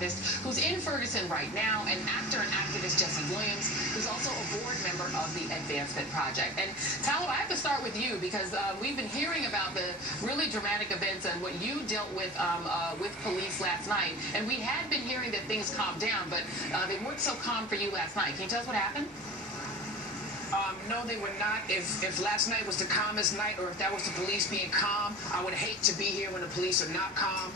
activist who's in Ferguson right now, and actor and activist Jesse Williams, who's also a board member of the Advancement Project. And Talib, I have to start with you because we've been hearing about the really dramatic events and what you dealt with police last night. And we had been hearing that things calmed down, but they weren't so calm for you last night. Can you tell us what happened? No, they were not. If last night was the calmest night, or if that was the police being calm, I would hate to be here when the police are not calm.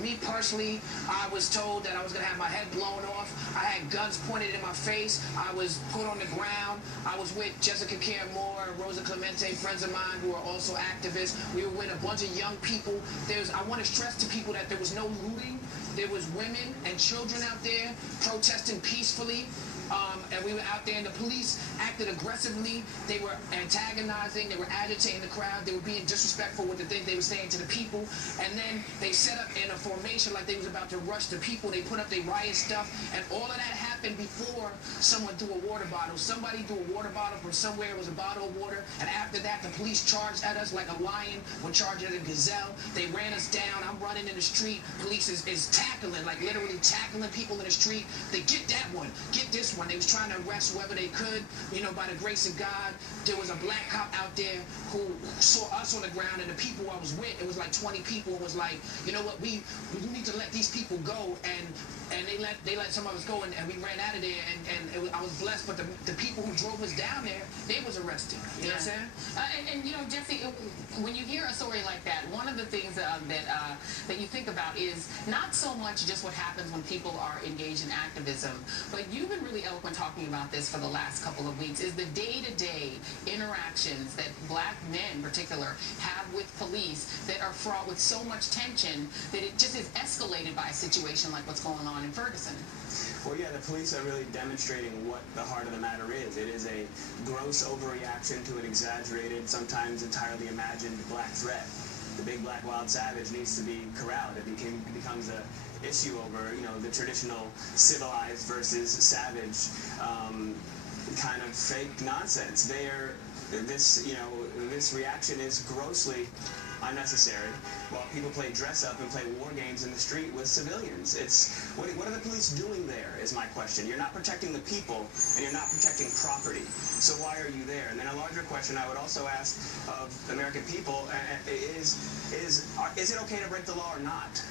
Me personally, I was told that I was going to have my head blown off. I had guns pointed in my face. I was put on the ground. I was with Jessica Care Moore and Rosa Clemente, friends of mine who are also activists. We were with a bunch of young people. I want to stress to people that there was no looting. There was women and children out there protesting peacefully. And we were out there, and the police acted aggressively. They were antagonizing, they were agitating the crowd, they were being disrespectful with the things they were saying to the people. And then they set up in a formation like they was about to rush the people. They put up their riot stuff, and all of that happened before someone threw a water bottle. Somebody threw a water bottle from somewhere. It was a bottle of water, and after that, the police charged at us like a lion would charge at a gazelle. They ran us down. I'm running in the street. Police is tackling, like literally tackling people in the street. They get that one, get this one. They was trying to arrest whoever they could. You know, by the grace of God, there was a black cop out there who saw us on the ground, and the people I was with, it was like 20 people, was like, you know what, we need to let these people go, and they let some of us go, and we ran out of there, and I was blessed, but the people who drove us down there, they was arrested. You know what I'm saying? And you know, Jesse, when you hear a story like that, one of the things that you think about is not so much just what happens when people are engaged in activism, but you've been really eloquent talking about this for the last couple of weeks, is the day-to-day interactions that black men in particular have with police that are fraught with so much tension that it just is escalated by a situation like what's going on in Ferguson. Well, yeah, the police are really demonstrating what the heart of the matter is. It is a gross overreaction to an exaggerated, sometimes entirely imagined black threat. The big black wild savage needs to be corralled. It becomes a issue over, you know, the traditional civilized versus savage kind of fake nonsense. This reaction is grossly unnecessary, while people play dress up and play war games in the street with civilians. What are the police doing there is my question. You're not protecting the people, and you're not protecting property. So why are you there? And then a larger question I would also ask of American people is it okay to break the law or not?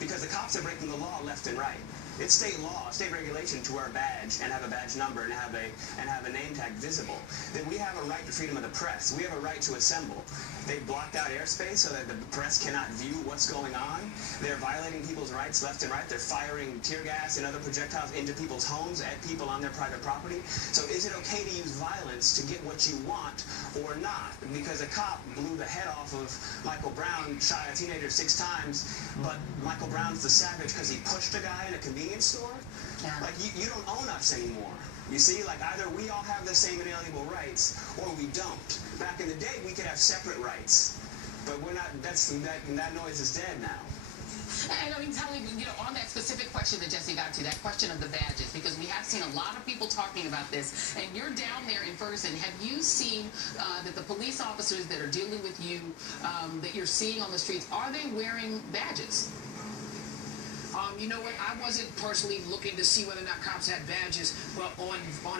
Because the cops are breaking the law left and right. It's state law, state regulation to wear a badge and have a badge number and have a name tag visible. That we have a right to freedom of the press. We have a right to assemble. They've blocked out airspace so that the press cannot view what's going on. They're violating people's rights left and right. They're firing tear gas and other projectiles into people's homes, at people on their private property. So is it okay to use violence to get what you want or not? Because a cop blew the head off of Michael Brown, shot a teenager 6 times, but Michael Brown's the savage because he pushed a guy in a convenience store? Yeah. Like, you don't own us anymore. You see, like, either we all have the same inalienable rights or we don't. Back in the day, we could have separate rights, but we're not. That noise is dead now. And I mean, tell me, you know, on that specific question that Jesse got to, that question of the badges, because we have seen a lot of people talking about this, and you're down there in Ferguson. Have you seen that the police officers that are dealing with you, that you're seeing on the streets, are they wearing badges? You know what? I wasn't personally looking to see whether or not cops had badges, but on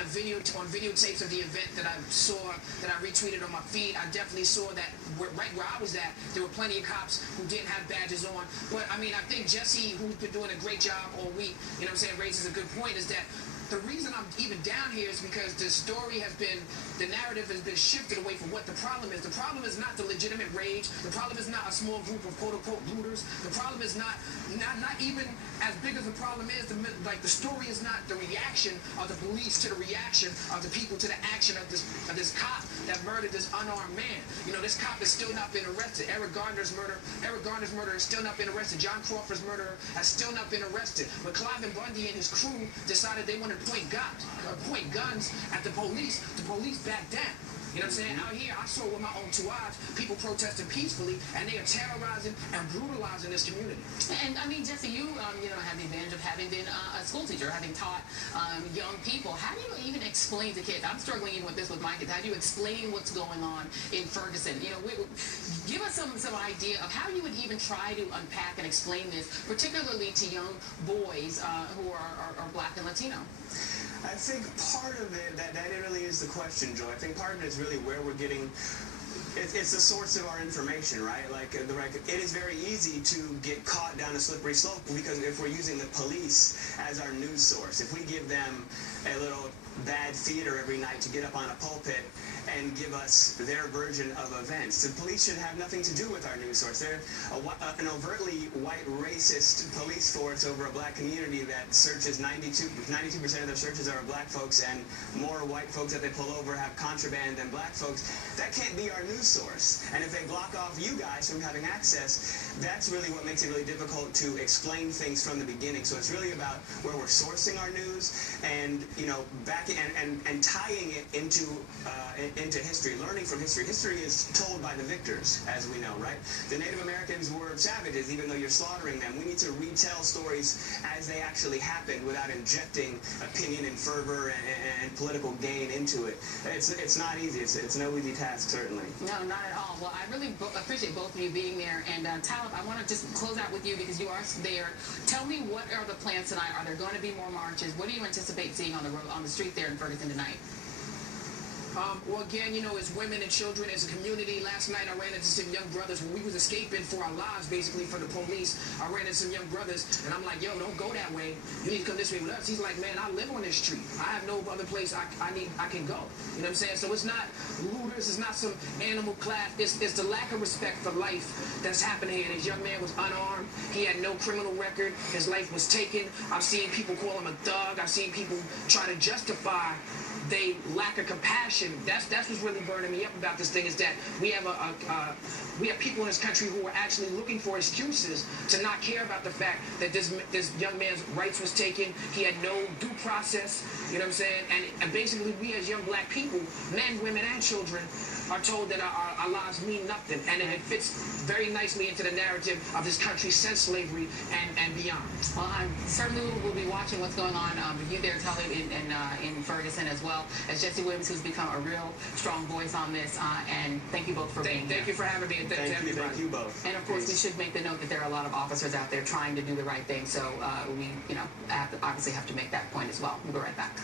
videotapes of the event that I saw, that I retweeted on my feed, I definitely saw that right where I was at, there were plenty of cops who didn't have badges on. But I mean, I think Jesse, who's been doing a great job all week, you know what I'm saying, raises a good point, is that the reason I'm even down here is because the narrative has been shifted away from what the problem is. The problem is not the legitimate rage. The problem is not a small group of quote-unquote looters. The problem is not even as big as the problem is. The story is not the reaction of the police to the reaction of the people to the action of this cop that murdered this unarmed man. You know, this cop has still not been arrested. Eric Garner's murder has still not been arrested. John Crawford's murderer has still not been arrested. But Clive Bundy and his crew decided they wanted to point guns at the police backed down. You know what I'm saying? Out here, I saw with my own 2 eyes people protesting peacefully, and they are terrorizing and brutalizing this community. And I mean, Jesse, you have the advantage of having been a school teacher, having taught young people, how do you even explain to kids? I'm struggling even with this with my kids. How do you explain what's going on in Ferguson? You know, give us some idea of how you would even try to unpack and explain this, particularly to young boys who are Black and Latino. I think part of it, that really is the question, Joy. I think part of it is really where we're getting. It's the source of our information, right? Like, it is very easy to get caught down a slippery slope because if we're using the police as our news source, if we give them a little bad theater every night to get up on a pulpit and give us their version of events. The police should have nothing to do with our news source. They're an overtly white racist police force over a Black community that searches 92% of their searches are Black folks, and more white folks that they pull over have contraband than Black folks. That can't be our news source. And if they block off you guys from having access, that's really what makes it really difficult to explain things from the beginning. So it's really about where we're sourcing our news and, you know, and tying it into history, learning from history. History is told by the victors, as we know, right? The Native Americans were savages, even though you're slaughtering them. We need to retell stories as they actually happened without injecting opinion and fervor and political gain into it. It's not easy. It's no easy task, certainly. No, not at all. Well, I really appreciate both of you being there. And Talib, I want to just close out with you because you are there. Tell me, what are the plans tonight? Are there going to be more marches? What do you anticipate seeing on the road, on the street there in Ferguson tonight? Well, again, you know, as women and children, as a community, last night I ran into some young brothers when we was escaping for our lives, basically, from the police. I ran into some young brothers, and I'm like, yo, don't go that way. You need to come this way with us. He's like, man, I live on this street. I have no other place I can go. You know what I'm saying? So it's not looters. It's not some animal class. It's the lack of respect for life that's happening here. This young man was unarmed. He had no criminal record. His life was taken. I've seen people call him a thug. I've seen people try to justify they lack of compassion. That's what's really burning me up about this thing, is that we have people in this country who are actually looking for excuses to not care about the fact that this young man's rights was taken. He had no due process. You know what I'm saying? And basically, we as young Black people, men, women, and children, are told that our lives mean nothing, and it fits very nicely into the narrative of this country since slavery and beyond. Well, I certainly will be watching what's going on with you there, Talib, in Ferguson, as well as Jesse Williams, who's become a real strong voice on this. And thank you both for being here. Thank you for having me, and Thank you both. And of course, we should make the note that there are a lot of officers out there trying to do the right thing. So we, obviously have to make that point as well. We'll be right back.